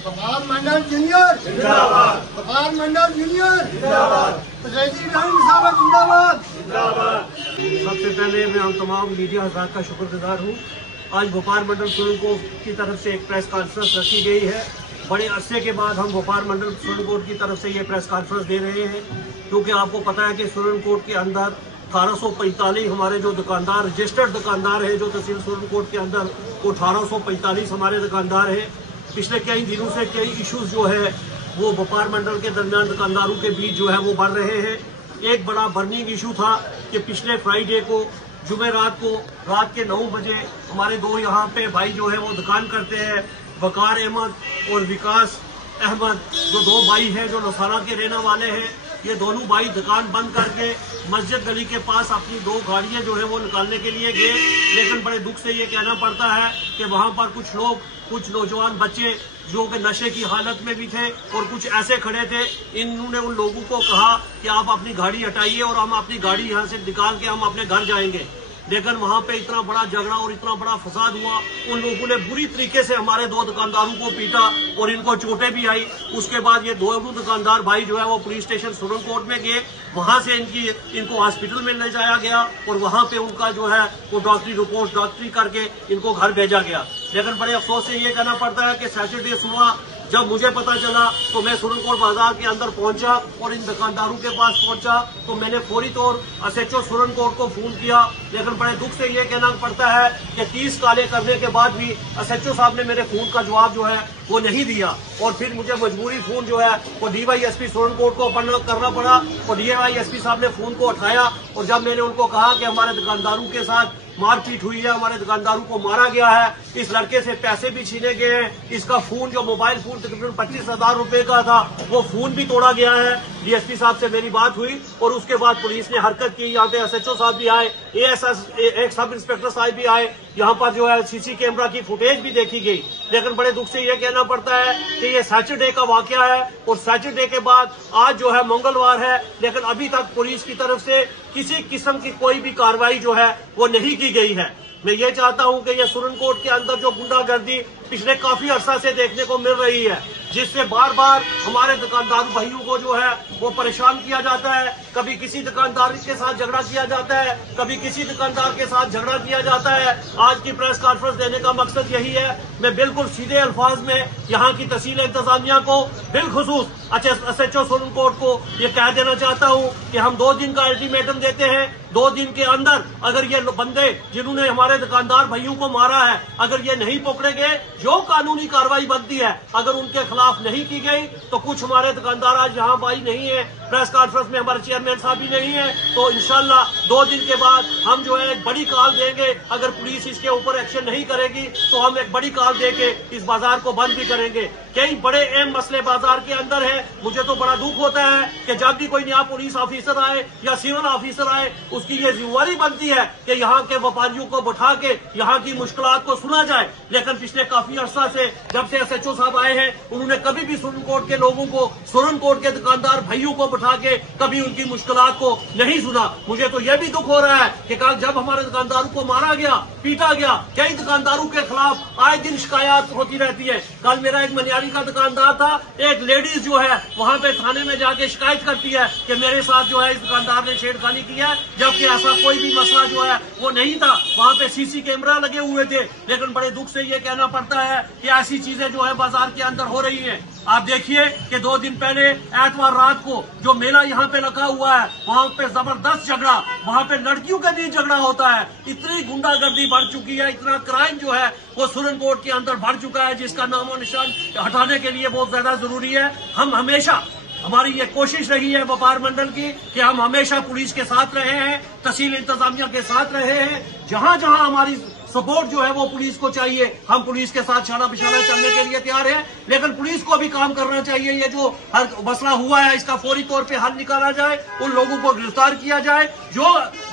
व्यापार मंडल जूनियर जिंदाबाद, व्यापार मंडल जूनियर जिंदाबाद, जिंदाबाद। सबसे पहले मैं हम तमाम मीडिया हज़रात का शुक्रगुजार हूँ। आज व्यापार मंडल सुरनकोट की तरफ से एक प्रेस कॉन्फ्रेंस रखी गई है। बड़े अरसे के बाद हम व्यापार मंडल सुरनकोट की तरफ से ये प्रेस कॉन्फ्रेंस दे रहे हैं, क्योंकि आपको पता है कि सुरनकोट के अंदर 1845 हमारे जो दुकानदार रजिस्टर्ड दुकानदार है, जो तहसील सुरनकोट के अंदर वो 1845 हमारे दुकानदार है। पिछले कई दिनों से कई इश्यूज जो है वो व्यापार मंडल के दरमियान दुकानदारों के बीच जो है वो बढ़ रहे हैं। एक बड़ा बर्निंग इशू था कि पिछले फ्राइडे को जुमेरात को रात के 9 बजे हमारे दो यहाँ पे भाई जो है वो दुकान करते हैं, वकार अहमद और विकास अहमद, जो दो भाई हैं जो नौसारा के रहने वाले हैं। ये दोनों भाई दुकान बंद करके मस्जिद गली के पास अपनी दो गाड़ियां जो है वो निकालने के लिए गए, लेकिन बड़े दुख से ये कहना पड़ता है कि वहां पर कुछ लोग, कुछ नौजवान बच्चे जो कि नशे की हालत में भी थे और कुछ ऐसे खड़े थे, इन्होंने उन लोगों को कहा कि आप अपनी गाड़ी हटाइए और हम अपनी गाड़ी यहाँ से निकाल के हम अपने घर जाएंगे। लेकिन वहां पे इतना बड़ा झगड़ा और इतना बड़ा फसाद हुआ, उन लोगों ने बुरी तरीके से हमारे दो दुकानदारों को पीटा और इनको चोटें भी आई। उसके बाद ये दोनों दुकानदार भाई जो है वो पुलिस स्टेशन सुरनकोट में गए, वहां से इनको हॉस्पिटल में ले जाया गया और वहां पे उनका जो है वो डॉक्टरी करके इनको घर भेजा गया। लेकिन बड़े अफसोस से ये कहना पड़ता है कि सैटरडे सुबह जब मुझे पता चला तो मैं सुरनकोट बाजार के अंदर पहुंचा और इन दुकानदारों के पास पहुंचा तो मैंने फौरी तौर SHO सुरनकोट को फोन किया। लेकिन बड़े दुख से ये कहना पड़ता है कि 30 काले करने के बाद भी SHO साहब ने मेरे फोन का जवाब जो है वो नहीं दिया और फिर मुझे मजबूरी फोन जो है वो DYSP सुरनकोट को करना पड़ा और DYSP साहब ने फोन को उठाया और जब मैंने उनको कहा कि हमारे दुकानदारों के साथ मारपीट हुई है, हमारे दुकानदारों को मारा गया है, इस लड़के से पैसे भी छीने गए हैं, इसका फोन जो मोबाइल फोन तकरीबन 25,000 रुपए का था वो फोन भी तोड़ा गया है। DSP साहब से मेरी बात हुई और उसके बाद पुलिस ने हरकत की। यहाँ पे SHO साहब भी आए, ASS एक सब इंस्पेक्टर साहब भी आए, यहाँ पर जो है CC कैमरा की फुटेज भी देखी गई। लेकिन बड़े दुख से यह कहना पड़ता है कि ये सैटरडे का वाकया है और सैटरडे के बाद आज जो है मंगलवार है, लेकिन अभी तक पुलिस की तरफ से किसी किस्म की कोई भी कार्रवाई जो है वो नहीं की गई है। मैं ये चाहता हूं कि ये सुरनकोट के अंदर जो गुंडागर्दी पिछले काफी अरसा से देखने को मिल रही है, जिससे बार बार हमारे दुकानदार भाइयों को जो है वो परेशान किया जाता है, कभी किसी दुकानदार के साथ झगड़ा किया जाता है, कभी किसी दुकानदार के साथ झगड़ा किया जाता है। आज की प्रेस कॉन्फ्रेंस देने का मकसद यही है। मैं बिल्कुल सीधे अल्फाज में यहाँ की तहसील इंतजामिया को, बिलखुसूस SHO सुरनकोट को ये कह देना चाहता हूँ कि हम 2 दिन का अल्टीमेटम देते हैं। 2 दिन के अंदर अगर ये बंदे जिन्होंने हमारे दुकानदार भाइयों को मारा है, अगर ये नहीं पकड़े गए, जो कानूनी कार्रवाई बनती है अगर उनके खिलाफ नहीं की गई, तो कुछ हमारे दुकानदार आज यहाँ भाई नहीं है, प्रेस कॉन्फ्रेंस में हमारे चेयरमैन साहब भी नहीं है, तो इंशाल्लाह 2 दिन के बाद हम जो है एक बड़ी कॉल देंगे। अगर पुलिस इसके ऊपर एक्शन नहीं करेगी तो हम एक बड़ी कॉल देके इस बाजार को बंद भी करेंगे। कई बड़े अहम मसले बाजार के अंदर है। मुझे तो बड़ा दुख होता है कि जब भी कोई नया पुलिस ऑफिसर आए या सिविल ऑफिसर आए, उसकी ये जिम्मेवारी बनती है कि यहाँ के व्यापारियों को बैठा के यहाँ की मुश्किलात को सुना जाए। लेकिन पिछले काफी अरसा से जब से SHO साहब आए हैं, उन्होंने कभी भी सुरनकोट के लोगों को, सुरनकोट के दुकानदार भाइयों को बैठा के कभी उनकी मुश्किलात को नहीं सुना। मुझे तो यह भी दुख हो रहा है कि कल जब हमारे दुकानदारों को मारा गया, पीटा गया, कई दुकानदारों के खिलाफ आए दिन शिकायत होती रहती है। कल मेरा एक मनियारी का दुकानदार था, एक लेडीज जो है वहां पे थाने में जाके शिकायत करती है कि मेरे साथ जो है इस दुकानदार ने छेड़खानी की है, जबकि ऐसा कोई भी मसला जो है वो नहीं था। वहां पे CC कैमरा लगे हुए थे। लेकिन बड़े दुख से ये कहना पड़ता है कि ऐसी चीजें जो है बाजार के अंदर हो रही है। आप देखिए कि 2 दिन पहले एतवार रात को जो मेला यहाँ पे लगा हुआ है, वहाँ पे जबरदस्त झगड़ा, वहाँ पे लड़कियों के बीच झगड़ा होता है। इतनी गुंडागर्दी बढ़ चुकी है, इतना क्राइम जो है वो सुरनकोट के अंदर बढ़ चुका है, जिसका नामो निशान हटाने के लिए बहुत ज्यादा जरूरी है। हम हमेशा, हमारी ये कोशिश रही है व्यापार मंडल की कि हम हमेशा पुलिस के साथ रहे हैं, तहसील इंतजामिया के साथ रहे हैं। जहां जहां हमारी सपोर्ट जो है वो पुलिस को चाहिए, हम पुलिस के साथ छाना बिछाना चलने के लिए तैयार हैं। लेकिन पुलिस को भी काम करना चाहिए। ये जो हर मसला हुआ है इसका फौरी तौर पे हल निकाला जाए, उन लोगों को गिरफ्तार किया जाए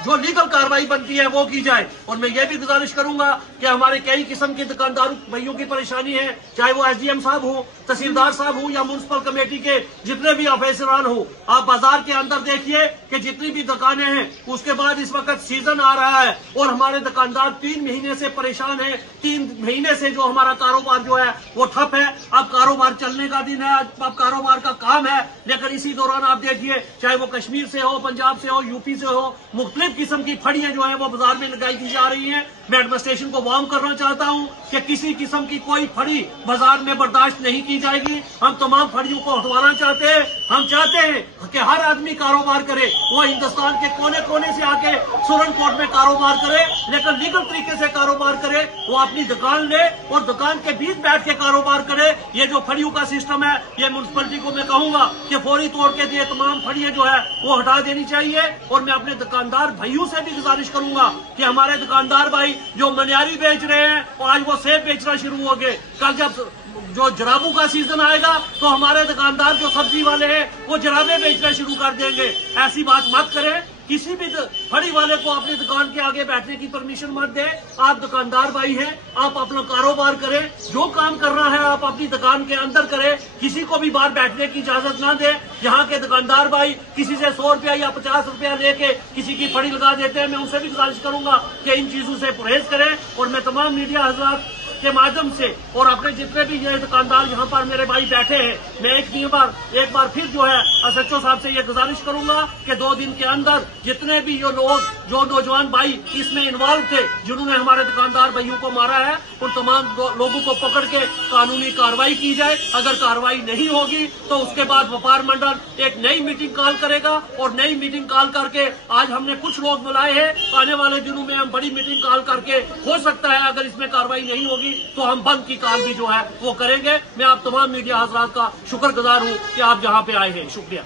जो लीगल कार्रवाई बनती है वो की जाए। और मैं ये भी गुजारिश करूंगा कि हमारे कई किस्म के दुकानदारों भाइयों की परेशानी है, चाहे वो SDM साहब हो, तहसीलदार साहब हो या म्युनिसिपल कमेटी के जितने भी अफसरान हो, आप बाजार के अंदर देखिए कि जितनी भी दुकानें हैं, उसके बाद इस वक्त सीजन आ रहा है और हमारे दुकानदार 3 महीने से परेशान है। 3 महीने से जो हमारा कारोबार जो है वो ठप है। अब कारोबार चलने का दिन है, अब कारोबार का काम है, लेकिन इसी दौरान आप देखिए चाहे वो कश्मीर से हो, पंजाब से हो, यूपी से हो, मुख्तलिफ किस्म की फड़ियां जो है वो बाजार में लगाई दी जा रही हैं। मैं एडमिनिस्ट्रेशन को वार्न करना चाहता हूं कि किसी किस्म की कोई फड़ी बाजार में बर्दाश्त नहीं की जाएगी। हम तमाम फड़ियों को हटवाना चाहते हैं। हम चाहते हैं कि हर आदमी कारोबार करे, वो हिंदुस्तान के कोने कोने से आके सुरनकोट में कारोबार करे, लेकिन लीगल तरीके से कारोबार करे। वो अपनी दुकान ले और दुकान के बीच बैठ के कारोबार करे। ये जो फड़ियों का सिस्टम है, ये म्युनिसिपलिटी को मैं कहूंगा कि फौरी तौर के ये तमाम फड़ियां जो है वो हटा देनी चाहिए। और मैं अपने दुकानदार भाइयों से भी गुजारिश करूंगा कि हमारे दुकानदार भाई जो मनियारी बेच रहे हैं और आज वो सेब बेचना शुरू हो गए, कल जब जो जराबों का सीजन आएगा तो हमारे दुकानदार जो सब्जी वाले हैं वो जराबे बेचना शुरू कर देंगे। ऐसी बात मत करें। किसी भी फड़ी वाले को अपनी दुकान के आगे बैठने की परमिशन मत दे। आप दुकानदार भाई हैं, आप अपना कारोबार करें, जो काम करना है आप अपनी दुकान के अंदर करें, किसी को भी बाहर बैठने की इजाजत ना दे। यहाँ के दुकानदार भाई किसी से 100 रुपया या 50 रुपया लेके किसी की फड़ी लगा देते हैं। मैं उनसे भी गुजारिश करूंगा कि इन चीजों से परहेज करें। और मैं तमाम मीडिया हजरात के माध्यम से और अपने जितने भी ये दुकानदार यहाँ पर मेरे भाई बैठे हैं, मैं एक बार फिर जो है SHO साहब से ये गुजारिश करूंगा कि 2 दिन के अंदर जितने भी जो नौजवान भाई इसमें इन्वॉल्व थे, जिन्होंने हमारे दुकानदार भाइयों को मारा है, उन तमाम लोगों को पकड़ के कानूनी कार्रवाई की जाए। अगर कार्रवाई नहीं होगी तो उसके बाद व्यापार मंडल एक नई मीटिंग कॉल करेगा और नई मीटिंग कॉल करके आज हमने कुछ लोग बुलाए हैं, आने वाले दिनों में हम बड़ी मीटिंग कॉल करके हो सकता है अगर इसमें कार्रवाई नहीं होगी तो हम बंद की कॉल भी जो है वो करेंगे। मैं आप तमाम मीडिया हजरात का शुक्रगुजार हूँ कि आप यहाँ पे आए हैं। शुक्रिया।